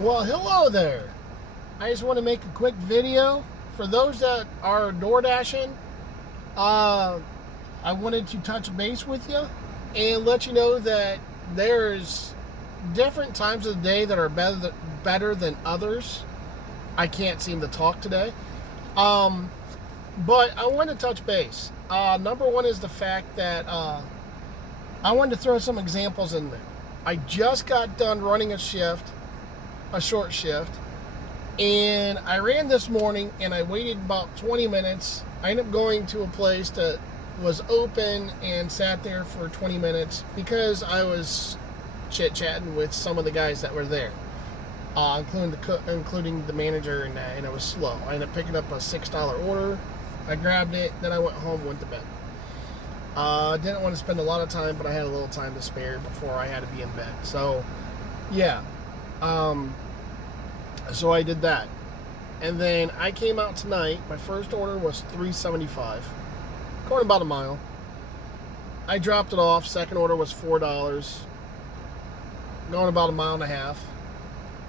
Well, hello there. I just want to make a quick video for those that are door dashing. Uh, I wanted to touch base with you and let you know that there's different times of the day that are better than others. I can't seem to talk today. But I want to touch base. Number one is the fact that I wanted to throw some examples in there. I just got done running a short shift, and I ran this morning and I waited about 20 minutes. I ended up going to a place that was open and sat there for 20 minutes because I was chit-chatting with some of the guys that were there, including the manager, and it was slow. I ended up picking up a $6 order. I grabbed it, then I went home, went to bed. Didn't want to spend a lot of time, but I had a little time to spare before I had to be in bed. So, yeah. So I did that. And then I came out tonight. My first order was $3.75. Going about a mile. I dropped it off. Second order was $4. Going about a mile and a half.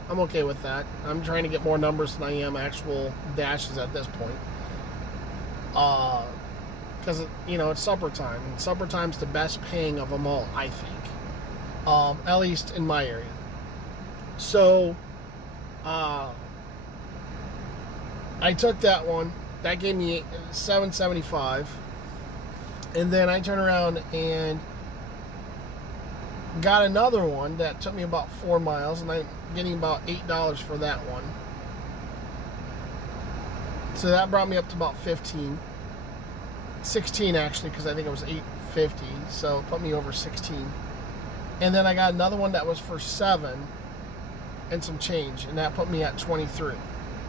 I'm okay with that. I'm trying to get more numbers than I am actual dashes at this point. Because, it's supper time. And supper time's the best paying of them all, I think. At least in my area. So, I took that one. That gave me $7.75. And then I turned around and got another one that took me about 4 miles, and I'm getting about $8 for that one. So that brought me up to about 16 actually, because I think it was $8.50, so it put me over 16. And then I got another one that was for 7 and some change, and that put me at 23.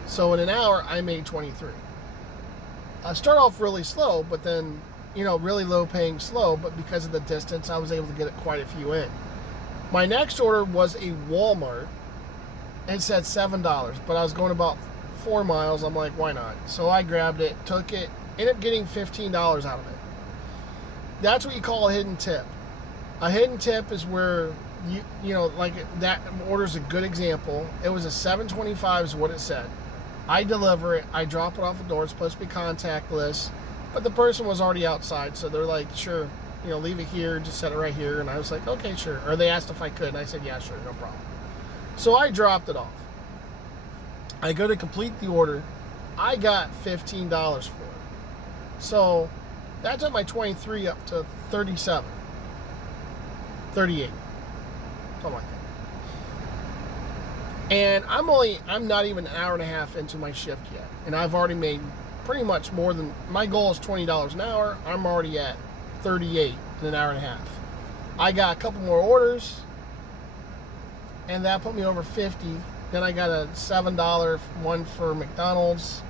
So in an hour I made 23. I start off really slow, but then really low paying slow, but because of the distance I was able to get quite a few in. My next order was a Walmart. It said $7, but I was going about 4 miles. I'm like, why not? So I grabbed it, took it, ended up getting $15 out of it. That's what you call a hidden tip. A hidden tip is where like that order's a good example. It was a $7.25 is what it said. I deliver it. I drop it off the door. It's supposed to be contactless, but the person was already outside, so they're like, sure, leave it here, just set it right here. And I was like, okay, sure. Or they asked if I could, and I said, yeah, sure, no problem. So I dropped it off. I go to complete the order. I got $15 for it. So that took my 23 up to 37, 38, something like that. And I'm not even an hour and a half into my shift yet, and I've already made pretty much more than, my goal is $20 an hour. I'm already at 38 in an hour and a half. I got a couple more orders, and that put me over 50. Then I got a $7 one for McDonald's,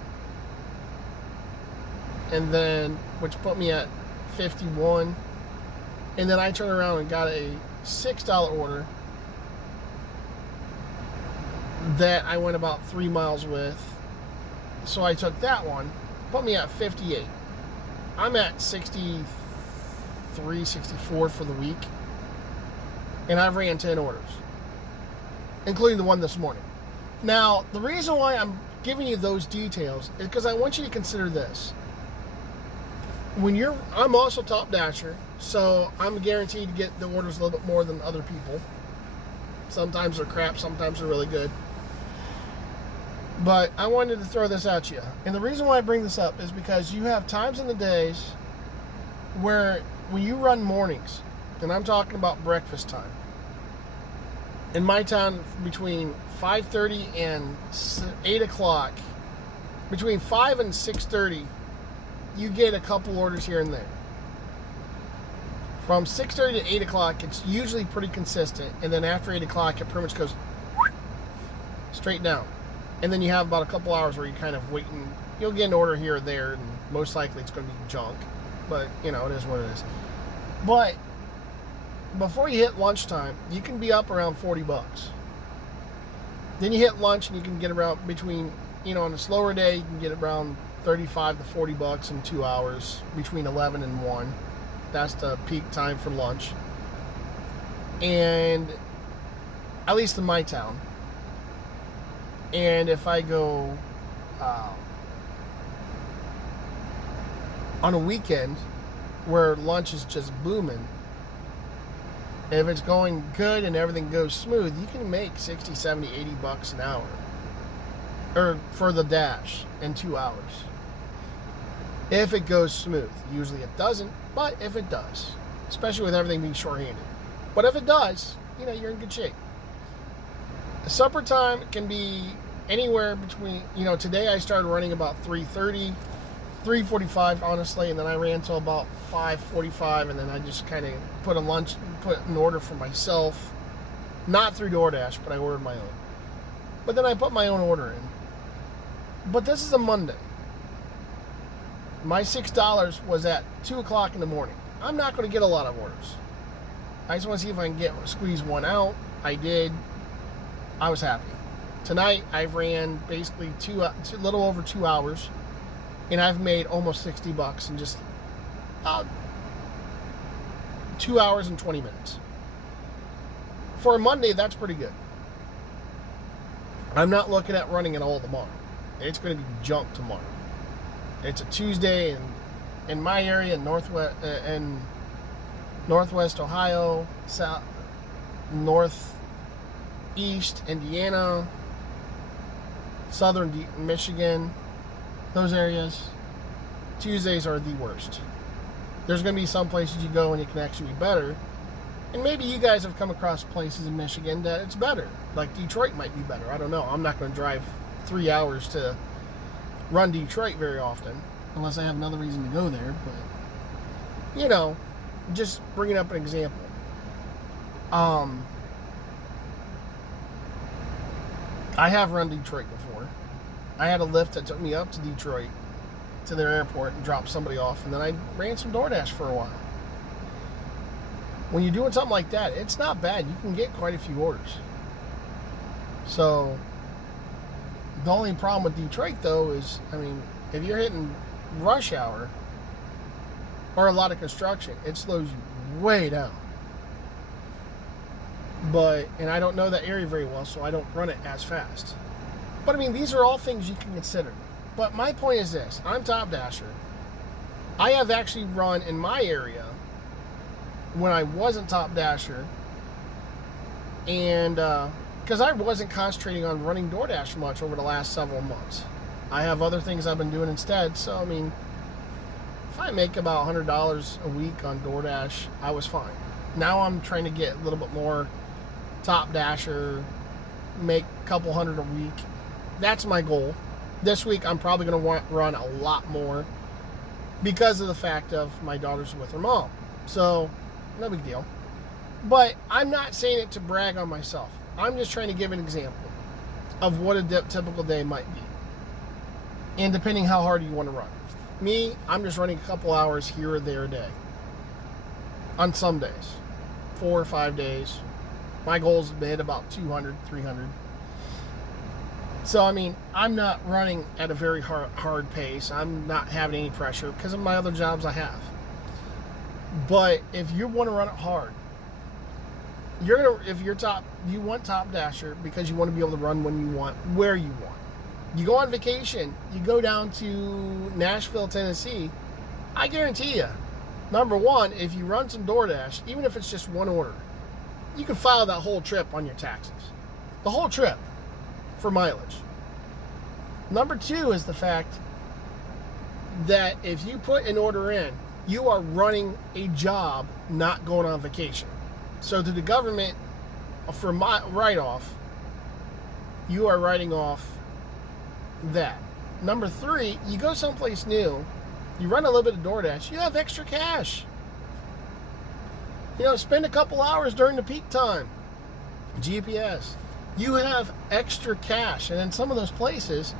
and then which put me at 51. And then I turned around and got a $6 order that I went about 3 miles with. So I took that one, put me at 58. I'm at 63, 64 for the week, and I've ran 10 orders, including the one this morning. Now, the reason why I'm giving you those details is because I want you to consider this. I'm also top dasher, so I'm guaranteed to get the orders a little bit more than other people. Sometimes they're crap, sometimes they're really good. But I wanted to throw this at you. And the reason why I bring this up is because you have times in the days where when you run mornings, and I'm talking about breakfast time, in my town between 5:30 and 8 o'clock, between 5 and 6:30, you get a couple orders here and there. From 6:30 to 8 o'clock, it's usually pretty consistent, and then after 8 o'clock, it pretty much goes straight down. And then you have about a couple hours where you're kind of waiting. You'll get an order here or there, and most likely it's going to be junk. But, it is what it is. But before you hit lunchtime, you can be up around $40. Then you hit lunch, and you can get around between, on a slower day, you can get around $35 to $40 in 2 hours, between 11 and 1. That's the peak time for lunch. And at least in my town. And if I go on a weekend where lunch is just booming, if it's going good and everything goes smooth, you can make 60, 70, 80 bucks an hour. Or for the dash in 2 hours. If it goes smooth. Usually it doesn't, but if it does, especially with everything being short-handed. But if it does, you're in good shape. Supper time can be anywhere between, today I started running about 3:30, 3:45 honestly, and then I ran till about 5:45, and then I just kind of put an order for myself, not through DoorDash, but I ordered my own. But then I put my own order in. But this is a Monday. My $6 was at 2 o'clock in the morning. I'm not going to get a lot of orders. I just want to see if I can squeeze one out. I did. I was happy. Tonight, I've ran basically a little over 2 hours, and I've made almost $60 in just 2 hours and 20 minutes. For a Monday, that's pretty good. I'm not looking at running it all tomorrow. It's going to be junk tomorrow. It's a Tuesday, and in my area, Northwest Ohio, Northeast Indiana, Southern Michigan, those areas, Tuesdays are the worst. There's going to be some places you go and it can actually be better. And maybe you guys have come across places in Michigan that it's better. Like Detroit might be better. I don't know. I'm not going to drive 3 hours to run Detroit very often, unless I have another reason to go there. But, just bringing up an example. I have run Detroit before. I had a Lyft that took me up to Detroit, to their airport, and dropped somebody off, and then I ran some DoorDash for a while. When you're doing something like that, it's not bad. You can get quite a few orders. So, the only problem with Detroit, though, is, if you're hitting rush hour or a lot of construction, it slows you way down. And I don't know that area very well, so I don't run it as fast. But, these are all things you can consider. But my point is this. I'm Top Dasher. I have actually run in my area when I wasn't Top Dasher, and because I wasn't concentrating on running DoorDash much over the last several months. I have other things I've been doing instead. So, if I make about $100 a week on DoorDash, I was fine. Now I'm trying to get a little bit more Top Dasher, make a couple hundred a week. That's my goal. This week I'm probably going to run a lot more because of the fact of my daughter's with her mom. So, no big deal. But I'm not saying it to brag on myself. I'm just trying to give an example of what a typical day might be. And depending how hard you want to run. Me, I'm just running a couple hours here or there a day. On some days. 4 or 5 days. My goal is to hit about 200, 300. So, I'm not running at a very hard pace. I'm not having any pressure because of my other jobs I have. But if you want to run it hard, you want Top Dasher because you want to be able to run when you want, where you want. You go on vacation, you go down to Nashville, Tennessee, I guarantee you, number one, if you run some DoorDash, even if it's just one order, you can file that whole trip on your taxes. The whole trip for mileage. Number two is the fact that if you put an order in, you are running a job, not going on vacation. So to the government, for my write-off, you are writing off that. Number three, you go someplace new, you run a little bit of DoorDash, you have extra cash. Spend a couple hours during the peak time. GPS. You have extra cash. And in some of those places,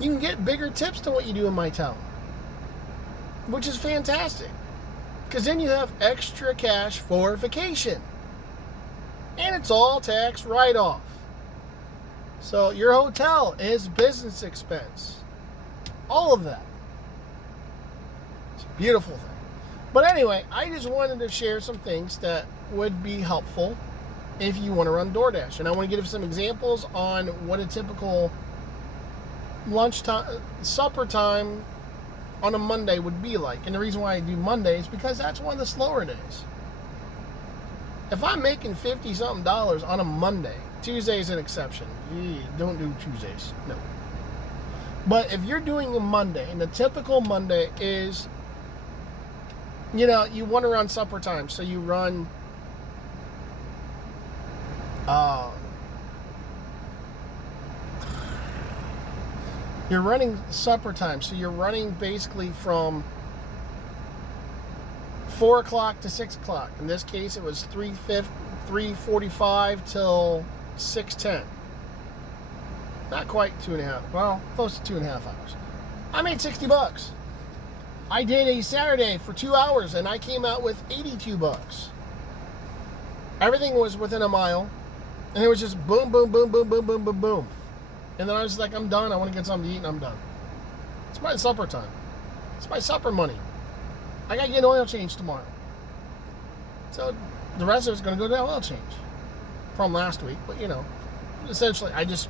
you can get bigger tips than what you do in my town. Which is fantastic. Because then you have extra cash for vacation. And it's all tax write-off. So your hotel is business expense. All of that. It's a beautiful thing. But anyway, I just wanted to share some things that would be helpful if you want to run DoorDash. And I want to give some examples on what a typical lunchtime, supper time on a Monday would be like. And the reason why I do Monday is because that's one of the slower days. If I'm making $50-something on a Monday, Tuesday's an exception. Don't do Tuesdays. No. But if you're doing a Monday, and the typical Monday is, you want to run supper time, so you run you're running supper time, so you're running basically from 4 o'clock to 6 o'clock. In this case, it was 3:45 till 6:10. Not quite 2.5. Well, close to 2.5 hours. I made $60. I did a Saturday for 2 hours, and I came out with $82. Everything was within a mile, and it was just boom, boom, boom, boom, boom, boom, boom, boom. And then I was like, I'm done. I want to get something to eat, and I'm done. It's my supper time. It's my supper money. I got to get an oil change tomorrow. So the rest of it's going to go to that oil change from last week. But, essentially, I just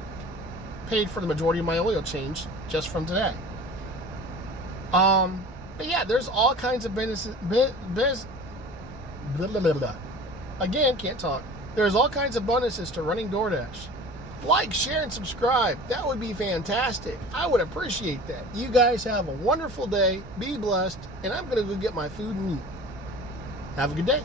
paid for the majority of my oil change just from today. But yeah, there's all kinds of businesses. Again, can't talk. There's all kinds of bonuses to running DoorDash. Like, share, and subscribe. That would be fantastic. I would appreciate that. You guys have a wonderful day. Be blessed. And I'm going to go get my food and eat. Have a good day.